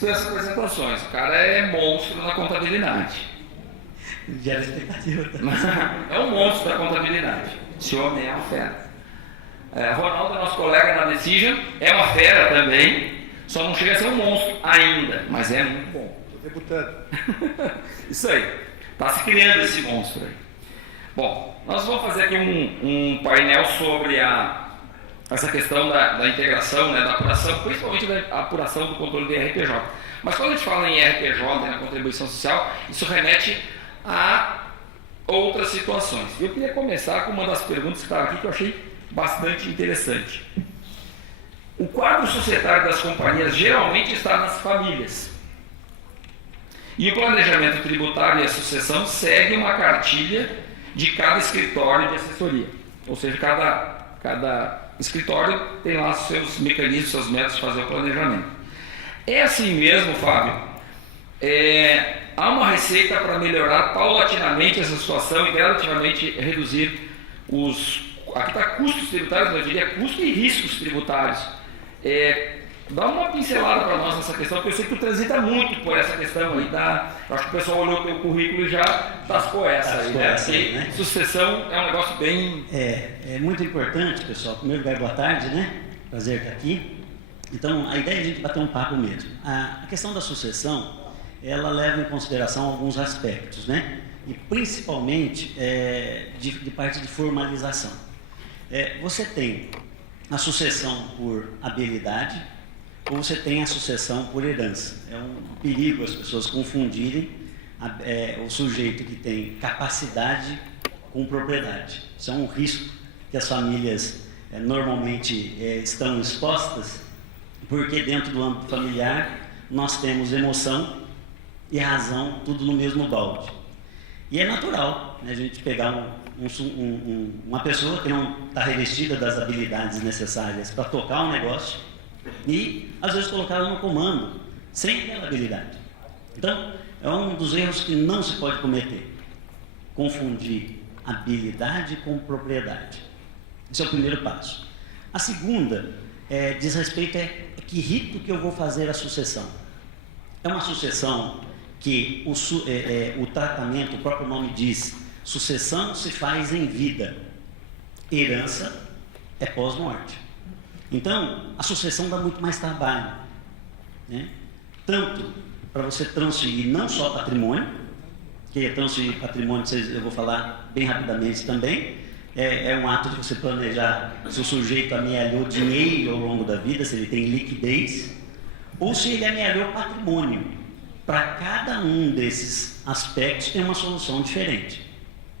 dispensa apresentações. O cara é monstro na contabilidade. Gera expectativa. É um monstro da contabilidade. Esse homem é uma fera. Ronaldo é nosso colega na Decision, é uma fera também, só não chega a ser um monstro ainda, mas é muito bom. Estou debutando. Isso aí, está se criando esse monstro aí. Bom, nós vamos fazer aqui um painel sobre essa questão da integração, né, da apuração, principalmente da apuração do controle de RPJ. Mas quando a gente fala em RPJ, na contribuição social, isso remete a outras situações. Eu queria começar com uma das perguntas que estava aqui que eu achei bastante interessante. O quadro societário das companhias geralmente está nas famílias. E o planejamento tributário e a sucessão seguem uma cartilha de cada escritório de assessoria. Ou seja, cada escritório tem lá seus mecanismos, seus métodos de fazer o planejamento. É assim mesmo, Fábio? Há uma receita para melhorar paulatinamente essa situação e gradativamente reduzir aqui está custos tributários, eu diria custos e riscos tributários. Dá uma pincelada para nós nessa questão, porque eu sei que tu transita muito por essa questão aí. Acho que o pessoal olhou o teu currículo e já tascou essa aí, né? Porque sucessão é um negócio bem... É muito importante, pessoal. Em primeiro lugar, boa tarde, né? Prazer estar aqui. Então, a ideia é a gente bater um papo mesmo. A questão da sucessão, ela leva em consideração alguns aspectos, né? E principalmente de parte de formalização. Você tem a sucessão por habilidade ou você tem a sucessão por herança. É um perigo as pessoas confundirem o sujeito que tem capacidade com propriedade. Isso é um risco que as famílias normalmente estão expostas, porque dentro do âmbito familiar nós temos emoção e razão tudo no mesmo balde. E é natural, né, a gente pegar uma pessoa que não está revestida das habilidades necessárias para tocar um negócio e, às vezes, colocá-la no comando, sem aquela habilidade. Então, é um dos erros que não se pode cometer. Confundir habilidade com propriedade. Esse é o primeiro passo. A segunda diz respeito a que rito que eu vou fazer a sucessão. É uma sucessão que o tratamento, o próprio nome diz, sucessão se faz em vida, herança é pós-morte. Então, a sucessão dá muito mais trabalho, né? Tanto para você transferir não só patrimônio, que transferir patrimônio, eu vou falar bem rapidamente também, é um ato de você planejar se o sujeito amealhou dinheiro ao longo da vida, se ele tem liquidez, ou se ele amealhou patrimônio. Para cada um desses aspectos tem uma solução diferente,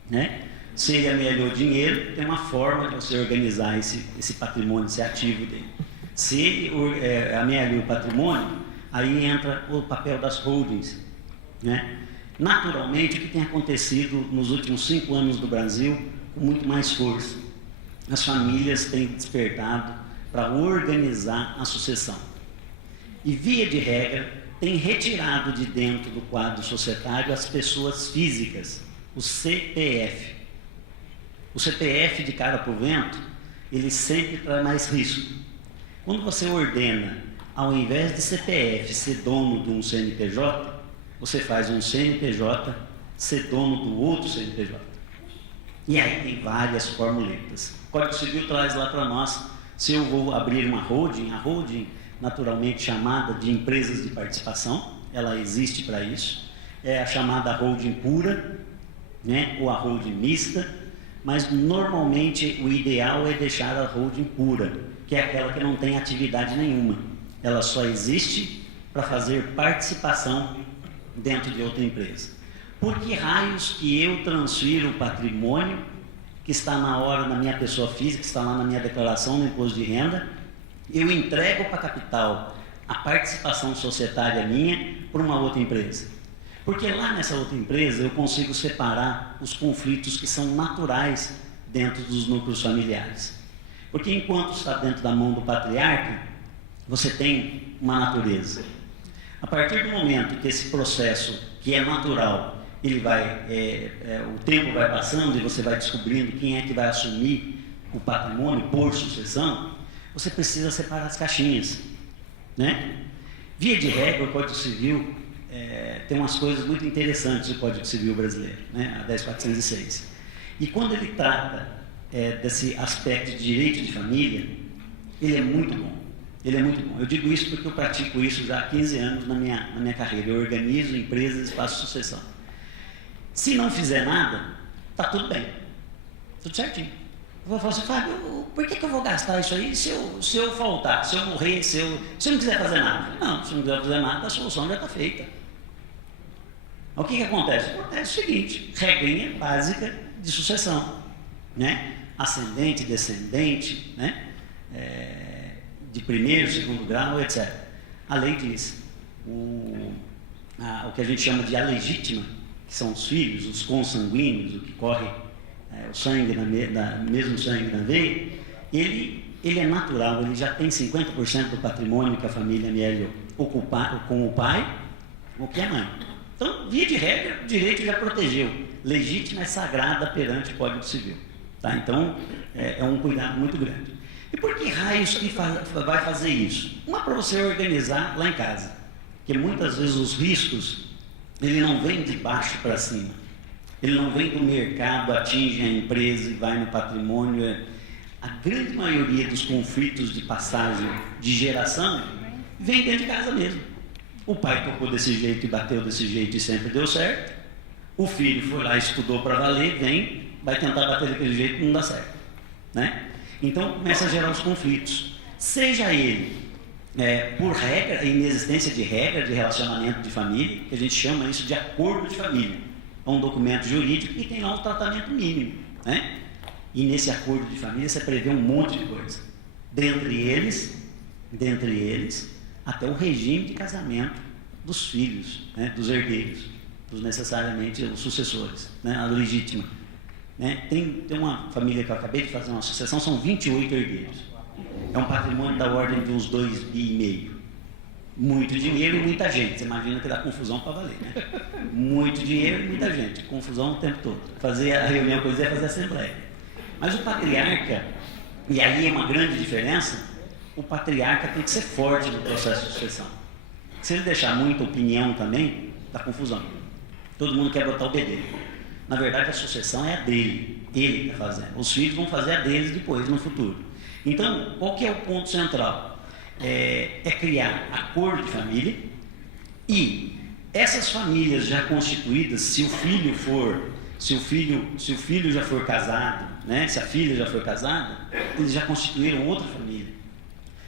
né? Se ele amealhou dinheiro, tem uma forma de você organizar esse patrimônio, esse ativo dele. Se ele amealhou patrimônio, aí entra o papel das holdings, né? Naturalmente, o que tem acontecido nos últimos 5 anos do Brasil, com muito mais força, as famílias têm despertado para organizar a sucessão. E, via de regra, tem retirado de dentro do quadro societário as pessoas físicas, o CPF. O CPF de cara para o vento, ele sempre traz mais risco. Quando você ordena, ao invés de CPF ser dono de um CNPJ, você faz um CNPJ ser dono do outro CNPJ. E aí tem várias formuletas. O Código Civil traz lá para nós, se eu vou abrir uma holding, a holding naturalmente chamada de empresas de participação, ela existe para isso, é a chamada holding pura, né, ou a holding mista, mas normalmente o ideal é deixar a holding pura, que é aquela que não tem atividade nenhuma, ela só existe para fazer participação dentro de outra empresa. Por que raios que eu transfiro o patrimônio que está na hora na minha pessoa física, que está lá na minha declaração no imposto de renda, eu entrego para a capital a participação societária minha para uma outra empresa? Porque lá nessa outra empresa eu consigo separar os conflitos que são naturais dentro dos núcleos familiares. Porque enquanto está dentro da mão do patriarca, você tem uma natureza. A partir do momento que esse processo, que é natural, ele vai, o tempo vai passando e você vai descobrindo quem é que vai assumir o patrimônio por sucessão, você precisa separar as caixinhas, né? Via de regra, o Código Civil tem umas coisas muito interessantes do Código Civil brasileiro, né? A 10.406. E quando ele trata desse aspecto de direito de família, ele é muito bom. Ele é muito bom. Eu digo isso porque eu pratico isso já há 15 anos na minha carreira. Eu organizo empresas e faço sucessão. Se não fizer nada, está tudo bem. Tudo certinho. Eu vou falar assim, Fábio, por que eu vou gastar isso aí se eu faltar, se eu morrer, se eu não quiser fazer nada? Não, se não quiser fazer nada, a solução já está feita. O que acontece? Acontece o seguinte, regrinha básica de sucessão, né? Ascendente, descendente, né? De primeiro, segundo grau, etc. A lei diz, o que a gente chama de alegítima, que são os filhos, os consanguíneos, o que corre o sangue, mesmo sangue na veia, ele é natural, ele já tem 50% do patrimônio que a família Amelio ocupa com o pai ou com a mãe. Então, via de regra, o direito já protegeu. Legítima é sagrada perante o Código Civil. Tá? Então, é um cuidado muito grande. E por que raios que vai fazer isso? Uma para você organizar lá em casa. Porque muitas vezes os riscos, ele não vem de baixo para cima. Ele não vem do mercado, atinge a empresa e vai no patrimônio. A grande maioria dos conflitos de passagem de geração vem dentro de casa mesmo. O pai tocou desse jeito e bateu desse jeito e sempre deu certo. O filho foi lá, estudou para valer, vai tentar bater daquele jeito e não dá certo. Né? Então começa a gerar os conflitos. Seja ele por regra, a inexistência de regra de relacionamento de família, que a gente chama isso de acordo de família. É um documento jurídico que tem lá um tratamento mínimo. Né? E nesse acordo de família você prevê um monte de coisa. Dentre eles, até o regime de casamento dos filhos, né? Dos herdeiros, dos necessariamente os sucessores, né? A legítima. Né? Tem uma família que eu acabei de fazer uma sucessão, são 28 herdeiros. É um patrimônio da ordem de uns 2,5 bi. Muito dinheiro e muita gente. Você imagina que dá confusão para valer, né? Muito dinheiro e muita gente. Confusão o tempo todo. Fazer a reunião, coisa é fazer a assembleia. Mas o patriarca, e aí é uma grande diferença, o patriarca tem que ser forte no processo de sucessão. Se ele deixar muita opinião também, dá confusão. Todo mundo quer botar o bedelho. Na verdade, a sucessão é a dele. Ele está fazendo. Os filhos vão fazer a deles depois, no futuro. Então, qual que é o ponto central? É criar acordo de família e essas famílias já constituídas, se o filho já for casado, né, se a filha já for casada, eles já constituíram outra família.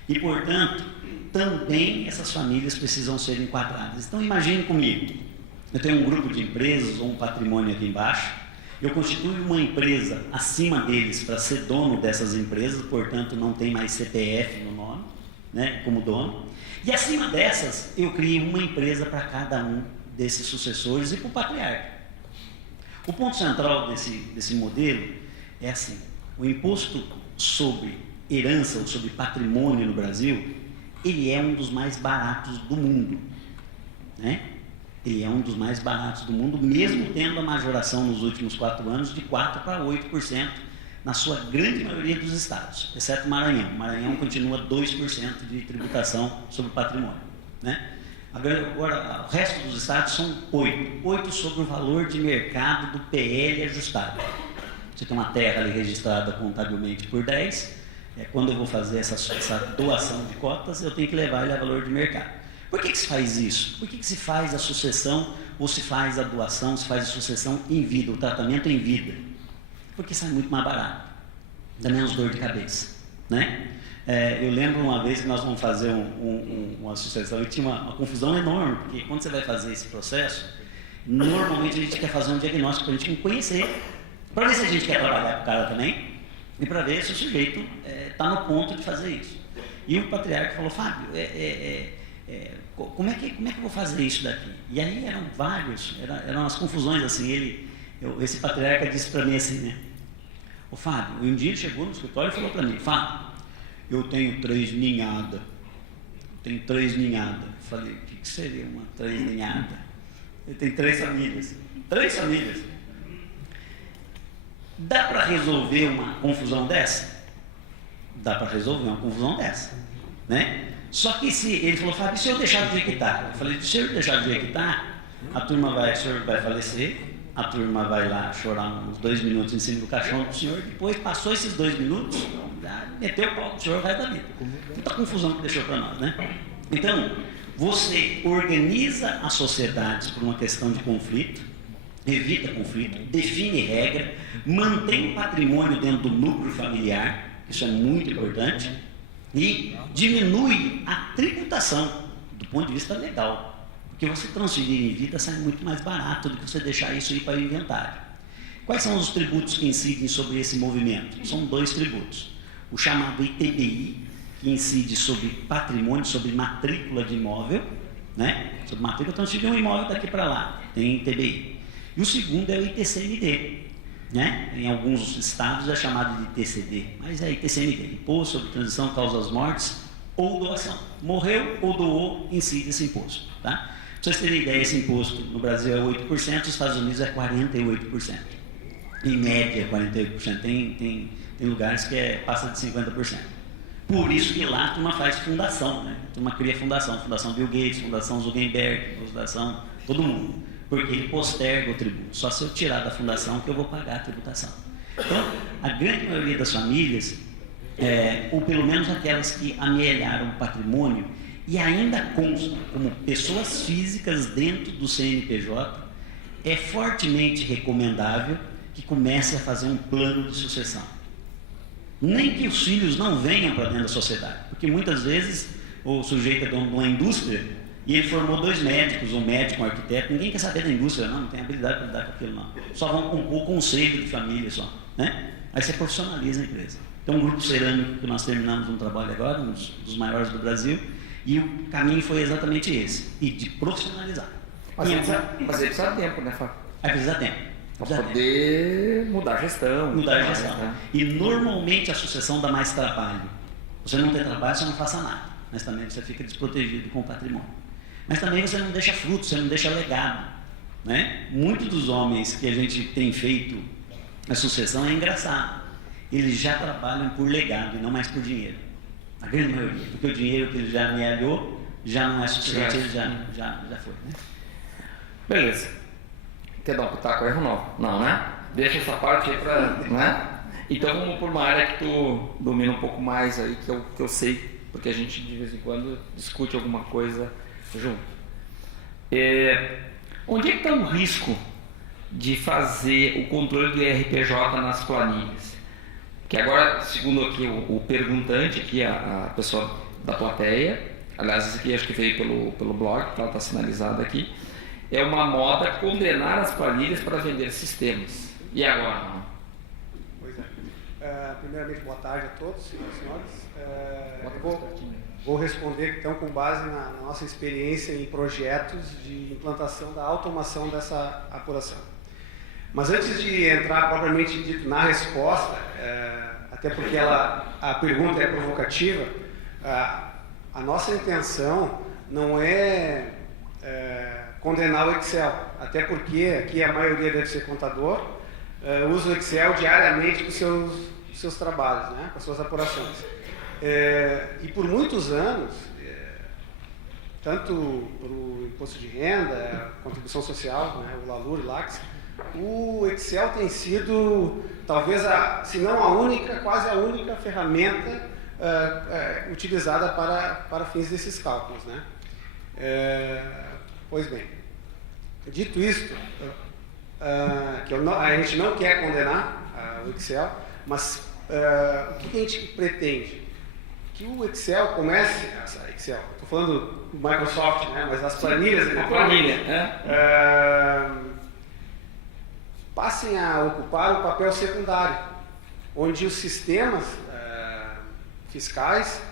E, portanto, também essas famílias precisam ser enquadradas. Então, imagine comigo, eu tenho um grupo de empresas ou um patrimônio aqui embaixo, eu constituo uma empresa acima deles para ser dono dessas empresas, portanto, não tem mais CPF no nome, né, como dono. E acima dessas, eu crio uma empresa para cada um desses sucessores e para o patriarca. O ponto central desse modelo é assim, o imposto sobre herança ou sobre patrimônio no Brasil, ele é um dos mais baratos do mundo, né? Ele é um dos mais baratos do mundo, mesmo tendo a majoração nos últimos 4 anos de 4% para 8% na sua grande maioria dos estados, exceto Maranhão. Maranhão continua 2% de tributação sobre o patrimônio, né? Agora, o resto dos estados são 8% sobre o valor de mercado do PL ajustado. Você tem uma terra ali registrada contabilmente por 10, quando eu vou fazer essa doação de cotas, eu tenho que levar ele a valor de mercado. Por que se faz isso? Por que se faz a sucessão, ou se faz a doação, se faz a sucessão em vida, o tratamento em vida? Porque sai muito mais barato, dá menos dor de cabeça, né? Eu lembro uma vez que nós vamos fazer uma sucessão e tinha uma confusão enorme, porque quando você vai fazer esse processo, normalmente a gente quer fazer um diagnóstico para a gente conhecer, para ver se a gente quer trabalhar com o cara também, e para ver se o sujeito está no ponto de fazer isso. E o patriarca falou, Fábio, como é que eu vou fazer isso daqui? E aí eram umas confusões assim, esse patriarca disse para mim assim, né? Ô Fábio, um dia ele chegou no escritório e falou para mim, Fábio, eu tenho 3 ninhadas. Falei, o que seria uma 3 ninhadas? Eu tenho 3 famílias. 3 famílias. Dá para resolver uma confusão dessa? Dá para resolver uma confusão dessa, né? Só que ele falou, Fábio, e se eu deixar de equitar? Eu falei, se eu deixar de equitar, o senhor vai falecer, a turma vai lá chorar uns 2 minutos em cima do caixão do senhor, depois passou esses 2 minutos, já meteu o pau do senhor o resto da vida. Muita confusão que deixou para nós, né? Então, você organiza as sociedades por uma questão de conflito, evita conflito, define regra, mantém o patrimônio dentro do núcleo familiar, isso é muito importante, e diminui a tributação do ponto de vista legal, porque você transferir em vida sai muito mais barato do que você deixar isso ir para o inventário. Quais são os tributos que incidem sobre esse movimento? São 2 tributos. O chamado ITBI, que incide sobre patrimônio, sobre matrícula de imóvel, né? Sobre matrícula, transferir um imóvel daqui para lá, tem ITBI. E o segundo é o ITCMD, né? Em alguns estados é chamado de ITCD, mas é ITCMD, Imposto sobre Transição, Causas Mortes ou Doação. Morreu ou doou, incide esse imposto, tá? Para vocês terem ideia, esse imposto no Brasil é 8%, nos Estados Unidos é 48%. Em média, 48%. Tem lugares que passa de 50%. Por isso que lá a turma faz fundação, né? A turma cria fundação Bill Gates, fundação Zuckerberg, fundação todo mundo, porque ele posterga o tributo. Só se eu tirar da fundação que eu vou pagar a tributação. Então, a grande maioria das famílias, ou pelo menos aquelas que amealharam o patrimônio e ainda constam como pessoas físicas dentro do CNPJ, é fortemente recomendável que comece a fazer um plano de sucessão. Nem que os filhos não venham para dentro da sociedade, porque muitas vezes o sujeito é dono de uma indústria e ele formou 2 médicos, um médico, um arquiteto, ninguém quer saber da indústria, não tem habilidade para lidar com aquilo, não. Só vão compor o conselho de família, só, né? Aí você profissionaliza a empresa. Tem um grupo cerâmico que nós terminamos um trabalho agora, um dos maiores do Brasil, e o caminho foi exatamente esse, e de profissionalizar. Mas ele precisa de tempo, né, Fábio? Aí precisa tempo. Para poder mudar a gestão. Mudar a gestão. Né? E normalmente a sucessão dá mais trabalho. Você não tem trabalho, você não faça nada. Mas também você fica desprotegido com o patrimônio. Mas também você não deixa fruto, você não deixa legado. Né? Muitos dos homens que a gente tem feito a sucessão é engraçado. Eles já trabalham por legado e não mais por dinheiro. A grande maioria. Porque o dinheiro que ele já amealhou já não é suficiente, ele já foi. Né? Beleza. Quer dar um pitaco aí, Ronaldo? Não, né? Deixa essa parte aí para... Né? Então vamos por uma área que tu domina um pouco mais aí, que eu sei, porque a gente de vez em quando discute alguma coisa junto. Onde é que está o risco de fazer o controle do IRPJ nas planilhas? Que agora, segundo aqui o perguntante, aqui, a pessoa da plateia, aliás, isso aqui acho que veio pelo blog, que ela está sinalizada aqui, é uma moda condenar as planilhas para vender sistemas. E agora? Pois é. Primeiramente, boa tarde a todos, senhoras e senhores. Vou responder, então, com base na nossa experiência em projetos de implantação da automação dessa apuração. Mas antes de entrar propriamente dito na resposta, até porque a pergunta é provocativa, a nossa intenção não é condenar o Excel, até porque aqui a maioria deve ser contador, usa o Excel diariamente com os seus trabalhos, né, com as suas apurações. E por muitos anos, tanto para o imposto de renda, contribuição social, né, o LALUR e LACS, o Excel tem sido, talvez, se não a única, quase a única ferramenta utilizada para fins desses cálculos, né? Pois bem, dito isto, a gente não quer condenar o Excel, mas o que a gente pretende? Que o Excel comece, estou falando do Microsoft, né, mas as planilhas eletrônicas passem a ocupar um papel secundário, onde os sistemas fiscais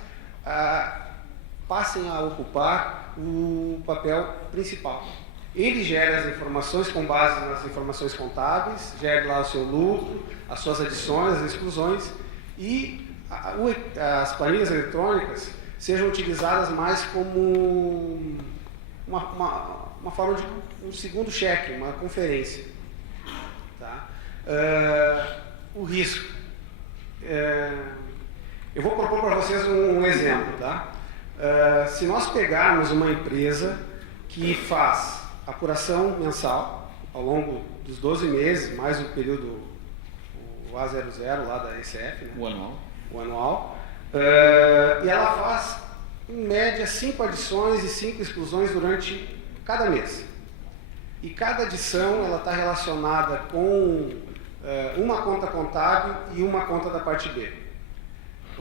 passem a ocupar o papel principal. Ele gera as informações com base nas informações contábeis, gera lá o seu lucro, as suas adições, as exclusões, e as planilhas eletrônicas sejam utilizadas mais como uma forma de um segundo cheque, uma conferência. Tá? O risco. Eu vou propor para vocês um exemplo. Tá? Se nós pegarmos uma empresa que faz apuração mensal ao longo dos 12 meses, mais o período, o A00 lá da ECF, né? O anual, e ela faz, em média, 5 adições e 5 exclusões durante cada mês. E cada adição ela está relacionada com uma conta contábil e uma conta da parte B.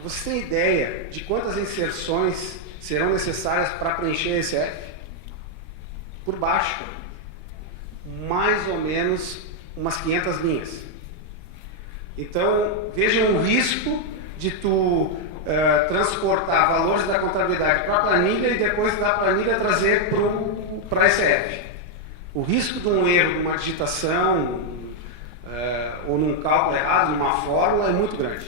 Você tem ideia de quantas inserções serão necessárias para preencher a ECF? Por baixo, mais ou menos umas 500 linhas. Então, veja um risco de tu transportar valores da contabilidade para a planilha e depois da planilha trazer para a ECF. O risco de um erro, de uma digitação ou num cálculo errado, numa fórmula, é muito grande.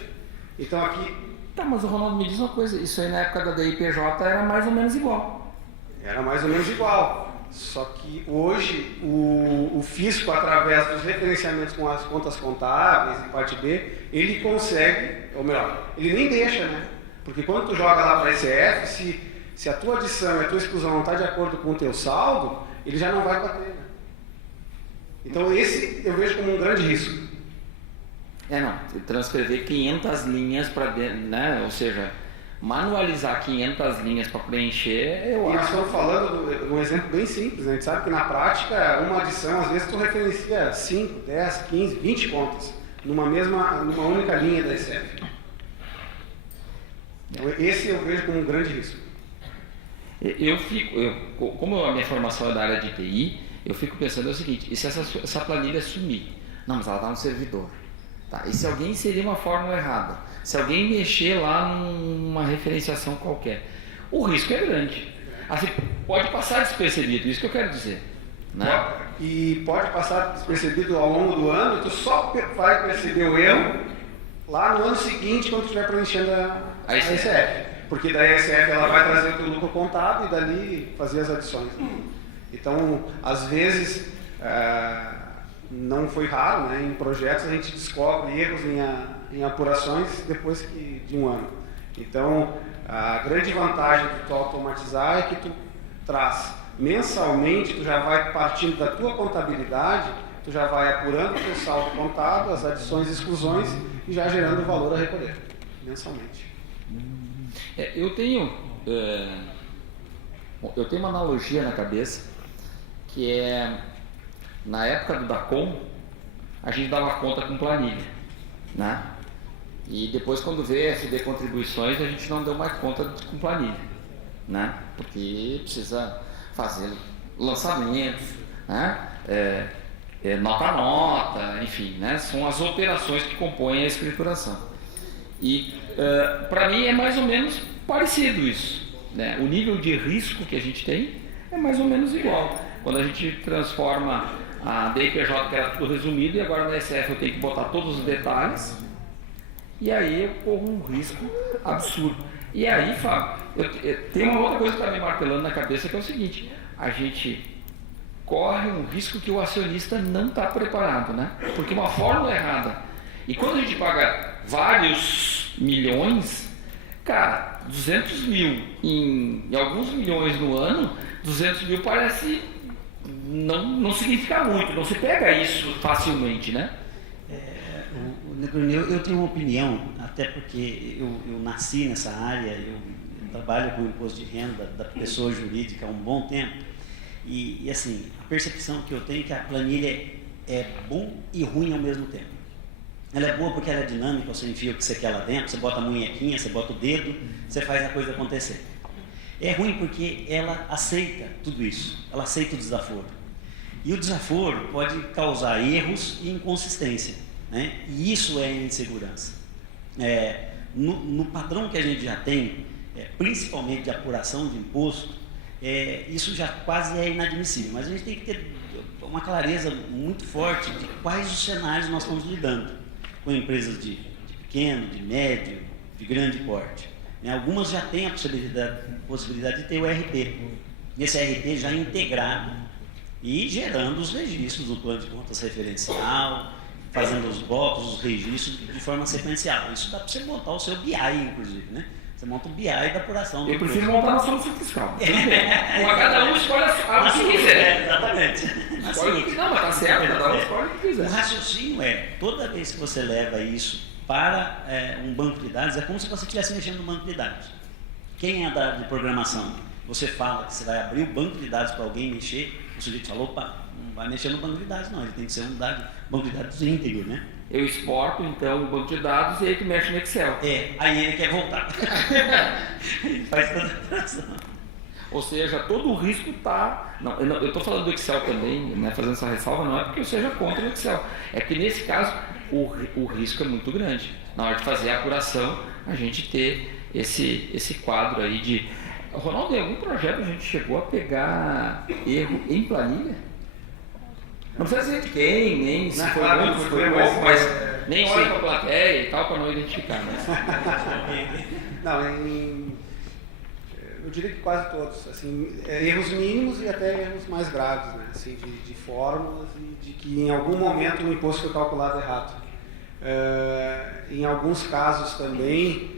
Então aqui... Tá, mas o Ronaldo me diz uma coisa, isso aí na época da DIPJ era mais ou menos igual. Era mais ou menos igual. Só que hoje o fisco, através dos referenciamentos com as contas contábeis e parte B, ele consegue, ou melhor, ele nem deixa, né? Porque quando tu joga lá para a ECF, se a tua adição e a tua exclusão não está de acordo com o teu saldo, ele já não vai bater, né? Então esse eu vejo como um grande risco. Transcrever 500 linhas para dentro, né? Ou seja, manualizar 500 linhas para preencher, E nós estamos falando de um exemplo bem simples, né? A gente sabe que na prática, uma adição, às vezes tu referencia 5, 10, 15, 20 contas numa única linha da ECF. Então esse eu vejo como um grande risco. Como a minha formação é da área de TI, eu fico pensando o seguinte, e se essa planilha sumir? Não, mas ela está no servidor. Tá, e se alguém inserir uma fórmula errada? Se alguém mexer lá numa referenciação qualquer? O risco é grande. Assim, pode passar despercebido, isso que eu quero dizer. Né? E pode passar despercebido ao longo do ano, tu só vai perceber o erro lá no ano seguinte, quando estiver preenchendo a ECF. Porque da ECF ela vai trazer o teu lucro contábil e dali fazer as adições. Então, às vezes, não foi raro, né? Em projetos a gente descobre erros em apurações depois de um ano. Então, a grande vantagem de tu automatizar é que tu traz mensalmente, tu já vai partindo da tua contabilidade, tu já vai apurando o teu saldo contábil, as adições e exclusões e já gerando o valor a recolher mensalmente. Eu tenho uma analogia na cabeça, que é, na época do DACOM, a gente dava conta com planilha, né? E depois, quando veio a FD Contribuições, a gente não deu mais conta com planilha, né? Porque precisa fazer lançamentos, né? Nota, enfim, né? São as operações que compõem a escrituração. E para mim é mais ou menos parecido isso, né? O nível de risco que a gente tem é mais ou menos igual. Quando a gente transforma a DIPJ, que era tudo resumido, e agora na ECF eu tenho que botar todos os detalhes, e aí eu corro um risco absurdo. E aí, Fábio, tem uma outra coisa que está me martelando na cabeça, que é o seguinte: a gente corre um risco que o acionista não está preparado, né? Porque uma fórmula errada, e quando a gente paga vários milhões, cara, 200 mil em alguns milhões no ano, 200 mil parece não significa muito, não se pega isso facilmente, né? Eu tenho uma opinião, até porque eu nasci nessa área, eu trabalho com o imposto de renda da pessoa jurídica há um bom tempo, e assim, a percepção que eu tenho é que a planilha é bom e ruim ao mesmo tempo. Ela é boa porque ela é dinâmica, você enfia o que você quer lá dentro, você bota a munhequinha, você bota o dedo, você faz a coisa acontecer. É ruim porque ela aceita tudo isso, ela aceita o desaforo. E o desaforo pode causar erros e inconsistência, né? E isso é insegurança. No padrão que a gente já tem, principalmente de apuração de imposto, isso já quase é inadmissível. Mas a gente tem que ter uma clareza muito forte de quais os cenários nós estamos lidando com empresas de pequeno, de médio, de grande porte. Algumas já têm a possibilidade de ter o RP. Esse RP já integrado e gerando os registros no plano de contas referencial, fazendo os blocos, os registros de forma sequencial. Isso dá para você montar o seu BI, inclusive, né? Você monta um BI da apuração. Eu prefiro montar uma solução fiscal. Cada um escolhe o que quiser. Exatamente. Não, mas tá certo, cada um escolhe o que quiser. O raciocínio toda vez que você leva isso para um banco de dados, é como se você estivesse mexendo no banco de dados. Quem é da área de programação? Você fala que você vai abrir o banco de dados para alguém mexer, o sujeito falou, opa, não vai mexer no banco de dados não, ele tem que ser um banco de dados íntegro, né? Eu exporto, então, o banco de dados e ele que mexe no Excel. Aí ele quer voltar. Ele faz toda a operação. Ou seja, todo o risco está... Eu estou falando do Excel também, né, fazendo essa ressalva, não é porque eu seja contra o Excel. É que, nesse caso, o risco é muito grande. Na hora de fazer a apuração, a gente ter esse quadro aí de... Ronaldo, em algum projeto a gente chegou a pegar erro em planilha? Não precisa dizer de quem, nem se foi muito, se foi pouco, mas nem olha para a plateia e tal, para não identificar. Né? Não, eu diria que quase todos. Assim, erros mínimos e até erros mais graves, né? Assim, de fórmulas e de que em algum momento o imposto foi calculado errado. Em alguns casos também,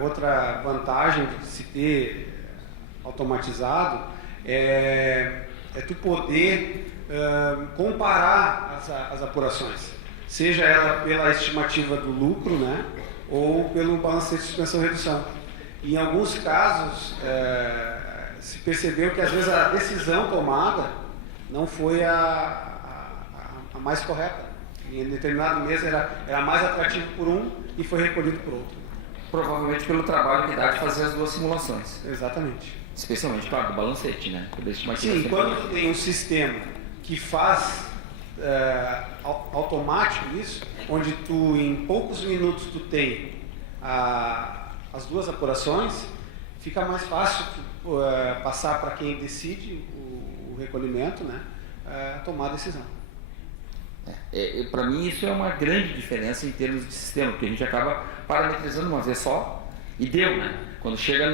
outra vantagem de se ter automatizado é tu poder comparar as apurações, seja ela pela estimativa do lucro, né, ou pelo balancete de suspensão e redução. E em alguns casos, se percebeu que às vezes a decisão tomada não foi a mais correta. Em determinado mês era mais atrativo por um e foi recolhido por outro. Provavelmente pelo trabalho que dá de fazer as duas simulações. Exatamente. Especialmente, claro, do balancete, né? Sim, quando tem um sistema que faz automático isso, onde tu em poucos minutos tu tem as duas apurações, fica mais fácil passar para quem decide o recolhimento, né, tomar a decisão. Para mim isso é uma grande diferença em termos de sistema, porque a gente acaba parametrizando uma vez só e deu, né? Quando chega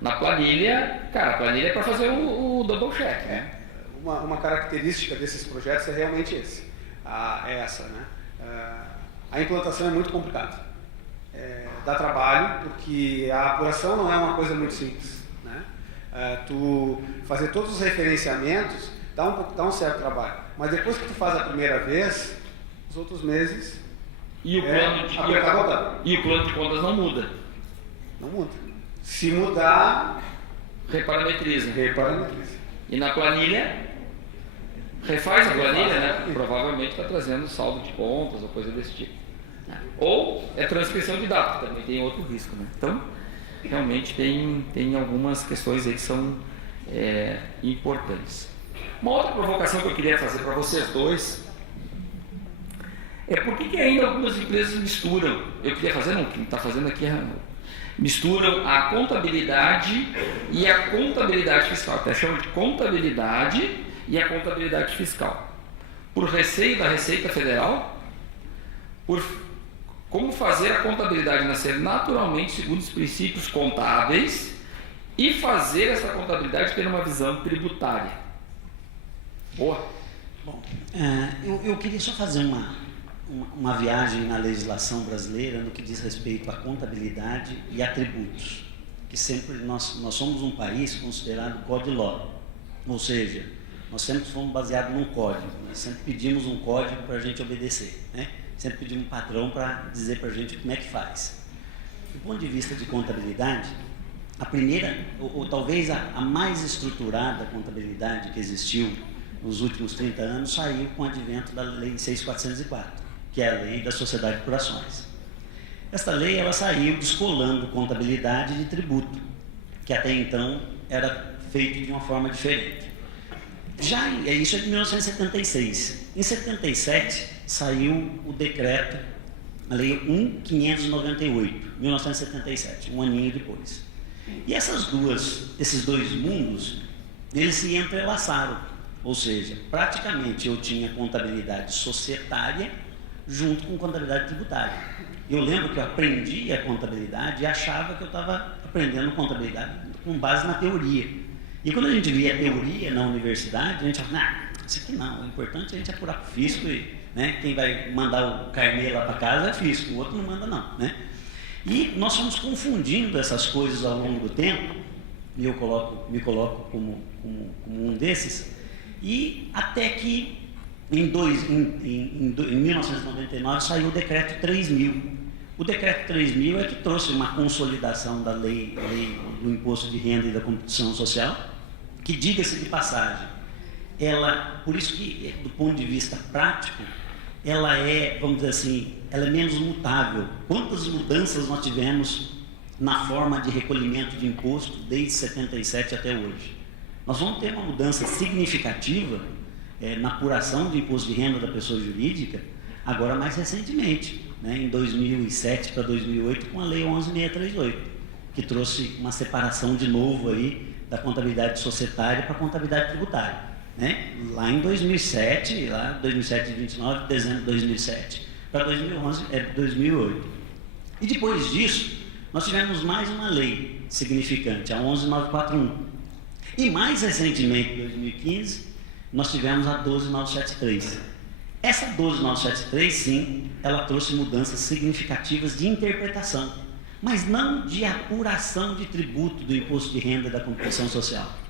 na planilha, cara, a planilha é para fazer o double check, né? Uma característica desses projetos é realmente essa, né? A implantação é muito complicada. Dá trabalho, porque a apuração não é uma coisa muito simples, né? Tu fazer todos os referenciamentos dá um certo trabalho, mas depois que tu faz a primeira vez, os outros meses e o plano de contas não muda. Não muda. Se mudar, reparametriza. E na planilha, refaz a planilha, né? Provavelmente está trazendo saldo de contas ou coisa desse tipo. Ou é transcrição de dados, que também tem outro risco, né? Então, realmente tem algumas questões aí que são importantes. Uma outra provocação que eu queria fazer para vocês dois é por que ainda algumas empresas misturam, eu queria fazer, não, quem está fazendo aqui misturam a contabilidade e a contabilidade fiscal, até chamam de contabilidade e a contabilidade fiscal. Por receio da Receita Federal, por como fazer a contabilidade nascer naturalmente segundo os princípios contábeis e fazer essa contabilidade ter uma visão tributária. Boa. Bom, eu queria só fazer uma viagem na legislação brasileira no que diz respeito à contabilidade e a tributos, que sempre nós somos um país considerado code law, ou seja, nós sempre fomos baseados num código, nós sempre pedimos um código para a gente obedecer, né? Sempre pedimos um padrão para dizer para a gente como é que faz. Do ponto de vista de contabilidade, a primeira, ou talvez a mais estruturada contabilidade que existiu nos últimos 30 anos, saiu com o advento da Lei 6.404, que é a Lei da Sociedade de Apurações. Esta lei ela saiu descolando contabilidade de tributo, que até então era feito de uma forma diferente. Isso é de 1976. Em 77 saiu o decreto, a Lei 1.598, 1977, um aninho depois. E esses dois mundos, eles se entrelaçaram. Ou seja, praticamente eu tinha contabilidade societária junto com contabilidade tributária. Eu lembro que eu aprendi a contabilidade e achava que eu estava aprendendo contabilidade com base na teoria. E quando a gente via a teoria na universidade, a gente falava, isso aqui não, o importante é a gente apurar para o fisco, e, né, quem vai mandar o carnê lá para casa é o fisco, o outro não manda não, né? E nós fomos confundindo essas coisas ao longo do tempo, e eu me coloco como um desses, e até que em 1999 saiu o Decreto 3.000. O Decreto 3.000 é que trouxe uma consolidação da lei do Imposto de Renda e da Contribuição Social, que, diga-se de passagem, por isso que, do ponto de vista prático, ela é, vamos dizer assim, ela é menos mutável. Quantas mudanças nós tivemos na forma de recolhimento de imposto desde 77 até hoje? Nós vamos ter uma mudança significativa na apuração de imposto de renda da pessoa jurídica, agora mais recentemente, né, em 2007 para 2008, com a Lei 11.638, que trouxe uma separação de novo aí da contabilidade societária para a contabilidade tributária. Né? Lá em 2007, 29 de dezembro de 2007, para 2008. E depois disso, nós tivemos mais uma lei significante, a 11.941. E mais recentemente, em 2015, nós tivemos a 12.973. Essa 12.973, sim, ela trouxe mudanças significativas de interpretação, mas não de apuração de tributo do imposto de renda da contribuição social,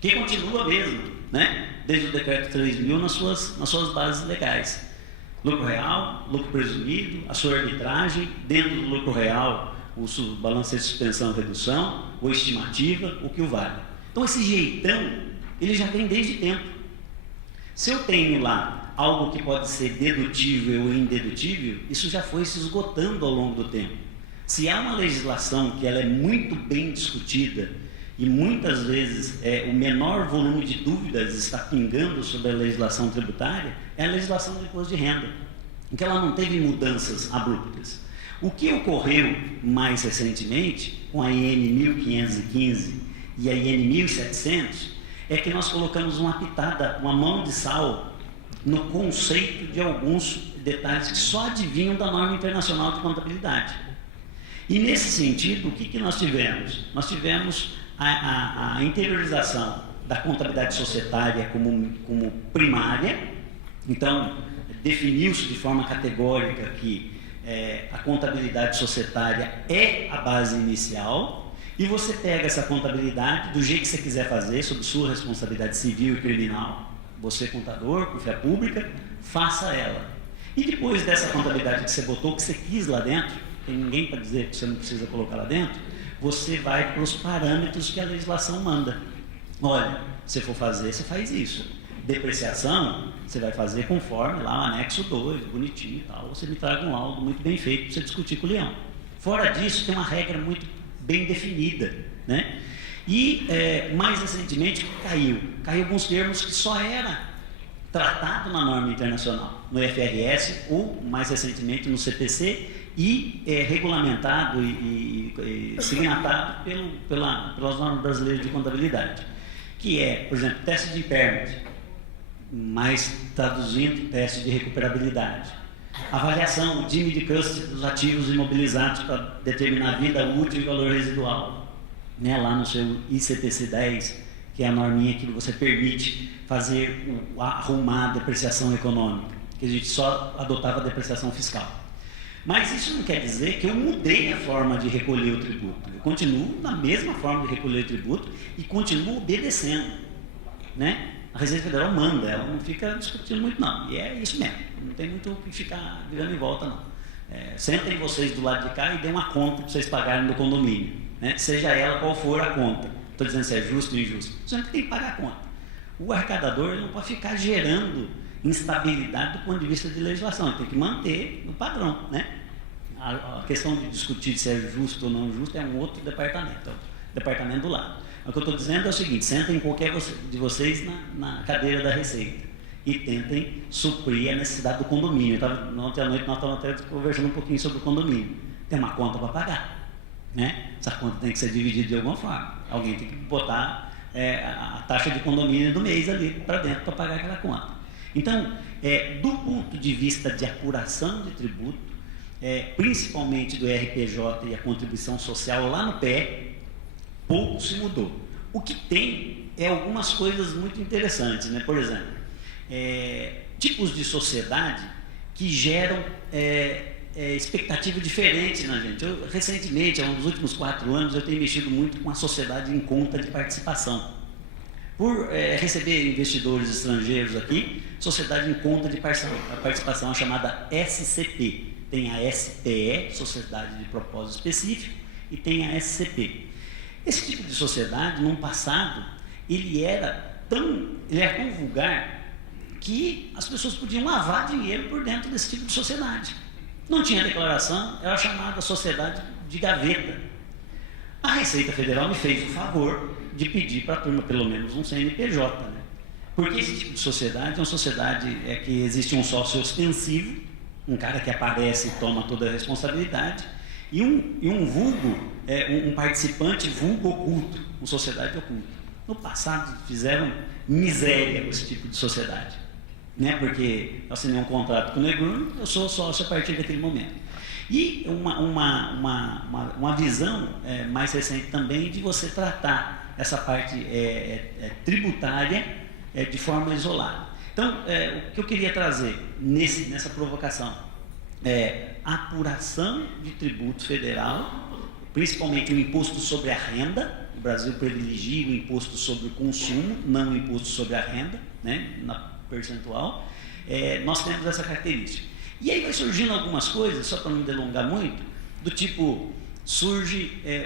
que continua mesmo, né? Desde o Decreto 3.000 nas suas bases legais. Lucro real, lucro presumido, a sua arbitragem, dentro do lucro real, o balanço de suspensão e redução, ou estimativa, o que o vale. Então, esse jeitão, ele já tem desde tempo. Se eu tenho lá algo que pode ser dedutível ou indedutível, isso já foi se esgotando ao longo do tempo. Se há uma legislação que ela é muito bem discutida e muitas vezes o menor volume de dúvidas está pingando sobre a legislação tributária, é a legislação do imposto de renda, em que ela não teve mudanças abruptas. O que ocorreu mais recentemente, com a IN 1515 e a IN 1700, é que nós colocamos uma pitada, uma mão de sal, no conceito de alguns detalhes que só adivinham da norma internacional de contabilidade. E nesse sentido, o que nós tivemos? Nós tivemos a interiorização da contabilidade societária como primária. Então, definiu-se de forma categórica que a contabilidade societária é a base inicial, e você pega essa contabilidade do jeito que você quiser fazer, sob sua responsabilidade civil e criminal. Você, contador, com fé pública, faça ela. E depois dessa contabilidade que você botou, que você quis lá dentro, tem ninguém para dizer que você não precisa colocar lá dentro, você vai para os parâmetros que a legislação manda. Olha, se for fazer, você faz isso. Depreciação, você vai fazer conforme lá o anexo 2, bonitinho e tal. Você me traga um laudo muito bem feito para você discutir com o leão. Fora disso, tem uma regra muito bem definida, né? E mais recentemente caiu alguns termos que só era tratado na norma internacional, no FRS ou mais recentemente no CPC, e regulamentado e signatado pelas normas brasileiras de contabilidade, que é, por exemplo, teste de impairment, mais traduzindo, teste de recuperabilidade, avaliação, time de custody dos ativos imobilizados para determinar vida útil e valor residual, né, lá no seu ICPC 10, que é a norminha que você permite fazer arrumar a depreciação econômica, que a gente só adotava a depreciação fiscal. Mas isso não quer dizer que eu mudei a forma de recolher o tributo. Eu continuo na mesma forma de recolher o tributo e continuo obedecendo, né? A Receita Federal manda, ela não fica discutindo muito não, e é isso mesmo, não tem muito o que ficar virando em volta não. Sentem vocês do lado de cá e dêem uma conta para vocês pagarem do condomínio, né? Seja ela qual for a conta, estou dizendo se é justo ou injusto, você tem que pagar a conta. O arrecadador não pode ficar gerando instabilidade do ponto de vista de legislação, ele tem que manter o padrão, né? A questão de discutir se é justo ou não justo é um outro departamento, é o departamento do lado. O que eu estou dizendo é o seguinte: sentem qualquer de vocês na cadeira da Receita e tentem suprir a necessidade do condomínio. Ontem à noite nós estávamos até conversando um pouquinho sobre o condomínio. Tem uma conta para pagar, né? Essa conta tem que ser dividida de alguma forma. Alguém tem que botar a taxa de condomínio do mês ali para dentro para pagar aquela conta. Então, do ponto de vista de apuração de tributo, principalmente do RPJ e a contribuição social lá no pé, pouco se mudou. O que tem é algumas coisas muito interessantes, né? Por exemplo, tipos de sociedade que geram expectativa diferente na gente. Eu, recentemente, nos últimos 4 anos, eu tenho mexido muito com a sociedade em conta de participação. Por receber investidores estrangeiros aqui, sociedade em conta de participação chamada SCP. Tem a SPE, Sociedade de Propósito Específico, e tem a SCP. Esse tipo de sociedade, no passado, ele era tão vulgar que as pessoas podiam lavar dinheiro por dentro desse tipo de sociedade. Não tinha declaração, era chamada sociedade de gaveta. A Receita Federal me fez o favor de pedir para a turma pelo menos um CNPJ, né? Porque esse tipo de sociedade é uma sociedade que existe um sócio ostensivo, um cara que aparece e toma toda a responsabilidade, e um vulgo, um participante vulgo oculto, uma sociedade oculta. No passado fizeram miséria com esse tipo de sociedade, né? Porque eu assinei um contrato com o Negruno, eu sou sócio a partir daquele momento. E uma visão mais recente também de você tratar essa parte tributária de forma isolada. Então, o que eu queria trazer nessa provocação é a apuração de tributo federal, principalmente o imposto sobre a renda. O Brasil privilegia o imposto sobre o consumo, não o imposto sobre a renda, né, na percentual. Nós temos essa característica. E aí vai surgindo algumas coisas, só para não me delongar muito, do tipo,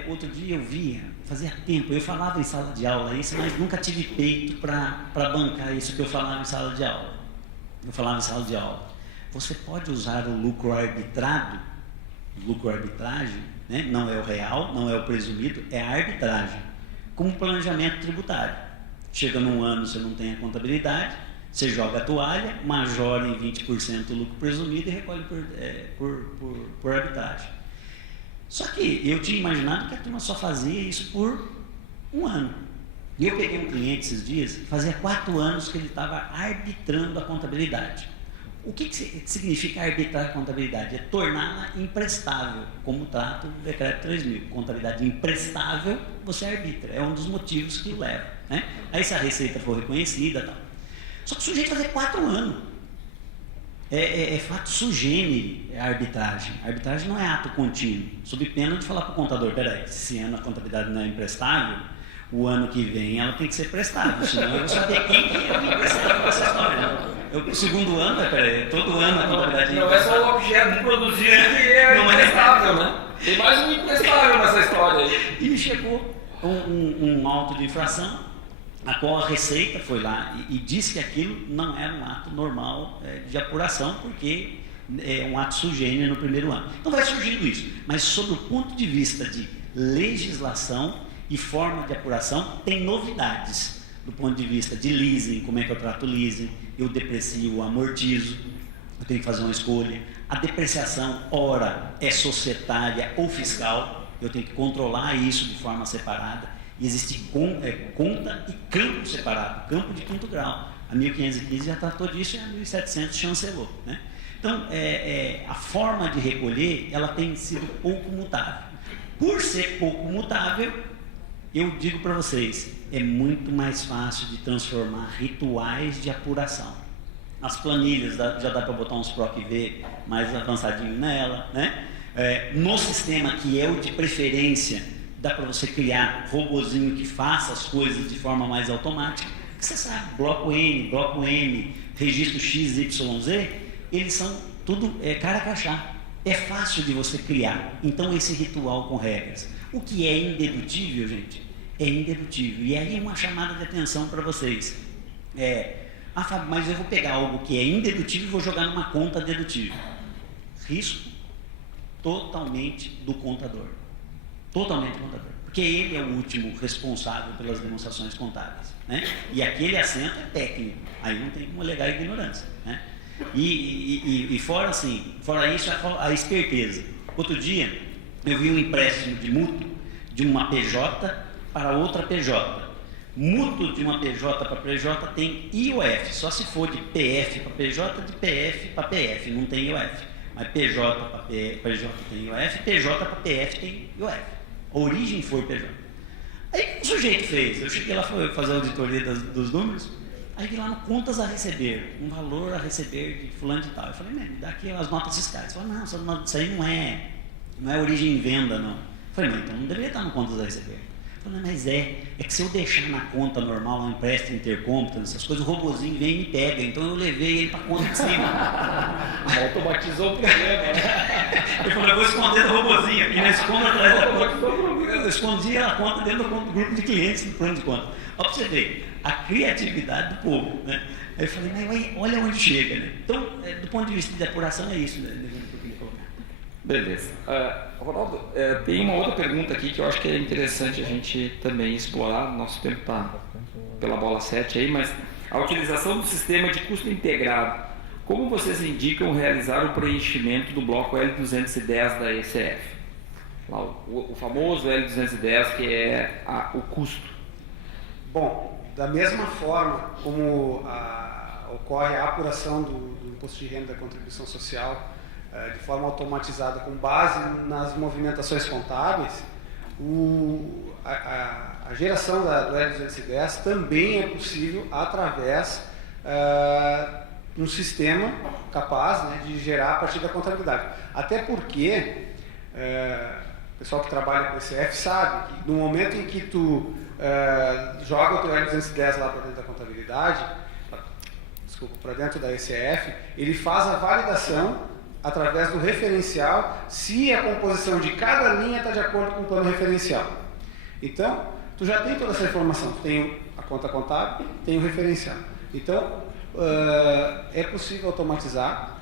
outro dia eu via, fazia tempo, eu falava em sala de aula isso, mas nunca tive peito para bancar isso que eu falava em sala de aula. Eu falava em sala de aula. Você pode usar o lucro arbitrado, arbitragem, né? Não é o real, não é o presumido, é a arbitragem, como planejamento tributário. Chega num ano, você não tem a contabilidade, você joga a toalha, majora em 20% o lucro presumido e recolhe por arbitragem. Só que eu tinha imaginado que a turma só fazia isso por um ano. E eu peguei um cliente esses dias, fazia 4 anos que ele estava arbitrando a contabilidade. O que significa arbitrar a contabilidade? É torná-la imprestável, como trata o decreto 3.000. Contabilidade imprestável, você arbitra. É um dos motivos que o leva, né? Aí se a receita for reconhecida, tal. Só que o sujeito fazer 4 anos. É fato sugênere a arbitragem. A arbitragem não é ato contínuo. Sob pena de falar para o contador, peraí, se esse ano a contabilidade não é imprestável, o ano que vem ela tem que ser prestável, senão eu vou saber quem que é o imprestável dessa história. O segundo ano, peraí, todo ano a contabilidade... Não é só o objeto produzido que é imprestável, né? Tem mais um imprestável nessa história aí. E chegou um auto de infração, a qual a Receita foi lá e disse que aquilo não era um ato normal de apuração, porque é um ato sugênere no primeiro ano. Então vai surgindo isso, mas sob o ponto de vista de legislação e forma de apuração, tem novidades. Do ponto de vista de leasing, como é que eu trato o leasing, eu deprecio, amortizo, eu tenho que fazer uma escolha. A depreciação, ora, é societária ou fiscal, eu tenho que controlar isso de forma separada. E existe conta e campo separado, campo de 5º grau. A 1515 já tratou disso e a 1700 chancelou, né? Então, a forma de recolher, ela tem sido pouco mutável. Por ser pouco mutável, eu digo para vocês, é muito mais fácil de transformar rituais de apuração. As planilhas, já dá para botar uns PROC-V mais avançadinho nela, né? No sistema que é o de preferência, dá para você criar robozinho que faça as coisas de forma mais automática. Você sabe, bloco N, bloco M, registro X, Y, Z, eles são tudo cara a crachá. É fácil de você criar. Então, esse ritual com regras. O que é indedutível, gente, é indedutível. E aí uma chamada de atenção para vocês. Fábio, mas eu vou pegar algo que é indedutível e vou jogar numa conta dedutível. Risco totalmente do contador. Totalmente do contador. Porque ele é o último responsável pelas demonstrações contábeis, né? E aquele assento é técnico. Aí não tem como alegar ignorância, né? E fora isso, a esperteza. Outro dia, eu vi um empréstimo de mútuo de uma PJ para outra PJ. Mútuo de uma PJ para PJ tem IOF, só se for de PF para PJ, de PF para PF, não tem IOF. Mas PJ para PJ tem IOF, PJ para PF tem IOF. A origem foi PJ. Aí o que o sujeito fez? Eu cheguei lá, fui fazer a auditoria dos números. Aí vi lá no contas a receber, um valor a receber de fulano de tal. Eu falei, né, dá aqui as notas fiscais. Ele falou, não, isso aí não é origem em venda, não. Eu falei, não, então não deveria estar no contas a receber. Eu falei, mas é que se eu deixar na conta normal, um empréstimo intercomputado, essas coisas, o robozinho vem e me pega. Então eu levei ele para a conta de cima. Automatizou o problema, né? Eu falei, eu vou esconder o robozinho aqui, né? Escondo atrás da conta. Eu escondi a conta dentro do grupo de clientes do plano de conta. Olha para você ver, a criatividade do povo, né? Aí eu falei, mas olha onde chega, né? Então, do ponto de vista de apuração, é isso, né? Que eu queria colocar. Beleza. Ronaldo, tem uma outra pergunta aqui que eu acho que é interessante a gente também explorar. Nosso tempo está pela bola 7 aí, mas a utilização do sistema de custo integrado. Como vocês indicam realizar o preenchimento do bloco L210 da ECF? Lá, o famoso L210, que é o custo. Bom, da mesma forma como ocorre a apuração do imposto de renda da contribuição social de forma automatizada com base nas movimentações contábeis, a geração do L210 também é possível através de um sistema capaz, né, de gerar a partir da contabilidade. Até porque o pessoal que trabalha com ECF sabe que no momento em que tu joga o teu L210 lá para dentro da contabilidade, para dentro da ECF, ele faz a validação através do referencial, se a composição de cada linha está de acordo com o plano referencial. Então, tu já tem toda essa informação. Tu tem a conta contábil, tem o referencial. Então, é possível automatizar.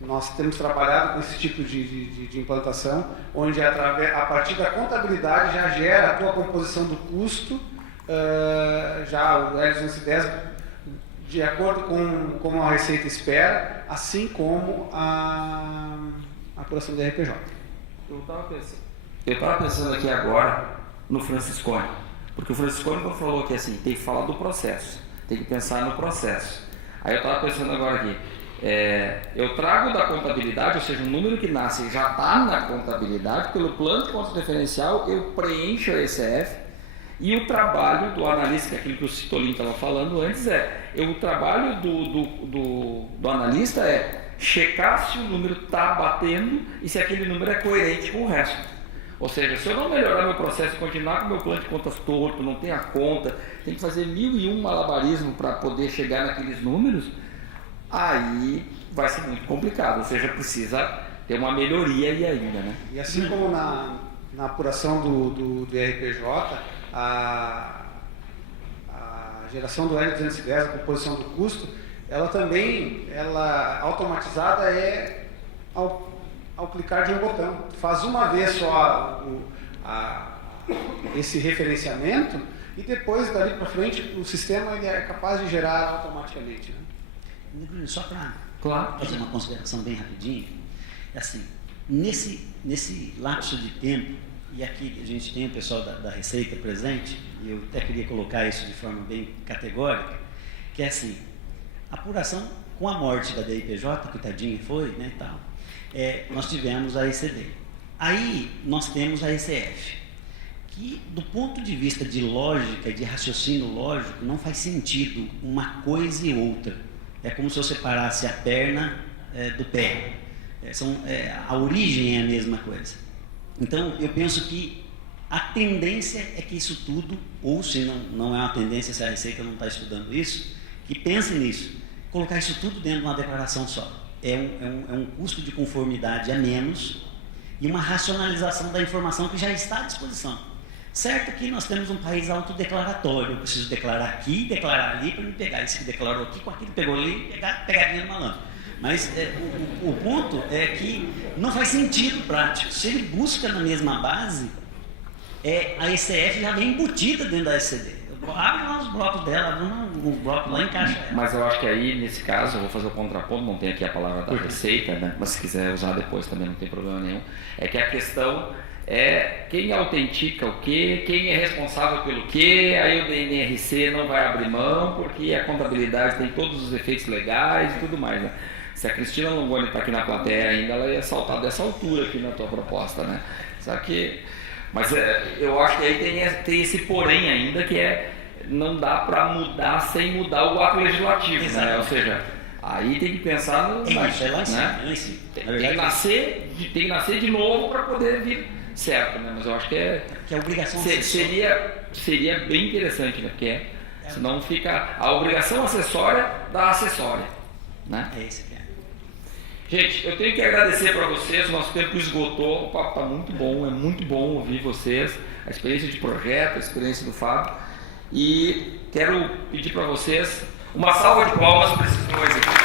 Nós temos trabalhado com esse tipo de implantação, onde a partir da contabilidade já gera a tua composição do custo, já o L210 de acordo com como a Receita espera, assim como a apuração do RPJ. Eu estava pensando aqui agora no Franciscone, porque o Franciscone falou que assim, tem que falar do processo, tem que pensar no processo. Aí eu estava pensando agora aqui, eu trago da contabilidade, ou seja, um número que nasce já está na contabilidade, pelo plano de conta referencial, eu preencho a ECF. E o trabalho do analista, que é aquilo que o Citolin estava falando antes, o trabalho do analista é checar se o número está batendo e se aquele número é coerente com o resto. Ou seja, se eu não melhorar meu processo, continuar com o meu plano de contas torto, não tem a conta, tem que fazer 1001 malabarismo para poder chegar naqueles números, aí vai ser muito complicado. Ou seja, precisa ter uma melhoria aí ainda, né? E assim como na apuração do RPJ, a geração do L210, a composição do custo, ela também, automatizada ao clicar de um botão. Faz uma vez só esse referenciamento e depois, dali para frente, o sistema ele é capaz de gerar automaticamente. Né? Só para fazer uma consideração bem rapidinho, assim, nesse lapso de tempo, e aqui a gente tem o pessoal da Receita presente, e eu até queria colocar isso de forma bem categórica, que é assim, apuração com a morte da DIPJ, que o tadinho foi, né, e tal, nós tivemos a ECD. Aí nós temos a ECF, que do ponto de vista de lógica e de raciocínio lógico, não faz sentido uma coisa e outra. É como se eu separasse a perna do pé. A origem é a mesma coisa. Então, eu penso que a tendência é que isso tudo, ou se não é uma tendência, se a Receita não está estudando isso, que pense nisso, colocar isso tudo dentro de uma declaração só. É um custo de conformidade a menos e uma racionalização da informação que já está à disposição. Certo que nós temos um país autodeclaratório, eu preciso declarar aqui, declarar ali, para me pegar esse que declarou aqui, com aquilo que pegou ali, pegar dinheiro no malandro. Mas o ponto é que não faz sentido prático. Se ele busca na mesma base, a ECF já vem embutida dentro da ECD. Abre lá os blocos dela, abre um bloco lá e encaixa ela. Mas eu acho que aí, nesse caso, eu vou fazer o contraponto, não tem aqui a palavra da Receita, né? Mas se quiser usar depois também não tem problema nenhum. É que a questão é quem autentica o quê, quem é responsável pelo quê, aí o DNRC não vai abrir mão, porque a contabilidade tem todos os efeitos legais e tudo mais, né? Se a Cristina Longoni está aqui na plateia ainda, ela ia saltar dessa altura aqui na tua proposta, né? Só que, mas eu acho que aí tem esse porém ainda, que não dá para mudar sem mudar o ato legislativo, né? Ou seja, aí tem que pensar no... É isso, é lá em cima, né? é lá em cima. Tem que nascer de novo para poder vir certo, né? Mas eu acho que que a obrigação seria bem interessante, né? Porque senão fica a obrigação acessória da acessória, né? É esse que é. Gente, eu tenho que agradecer para vocês, o nosso tempo esgotou, o papo está muito bom, é muito bom ouvir vocês, a experiência de projeto, a experiência do Fábio, e quero pedir para vocês uma salva de palmas para esses dois aqui.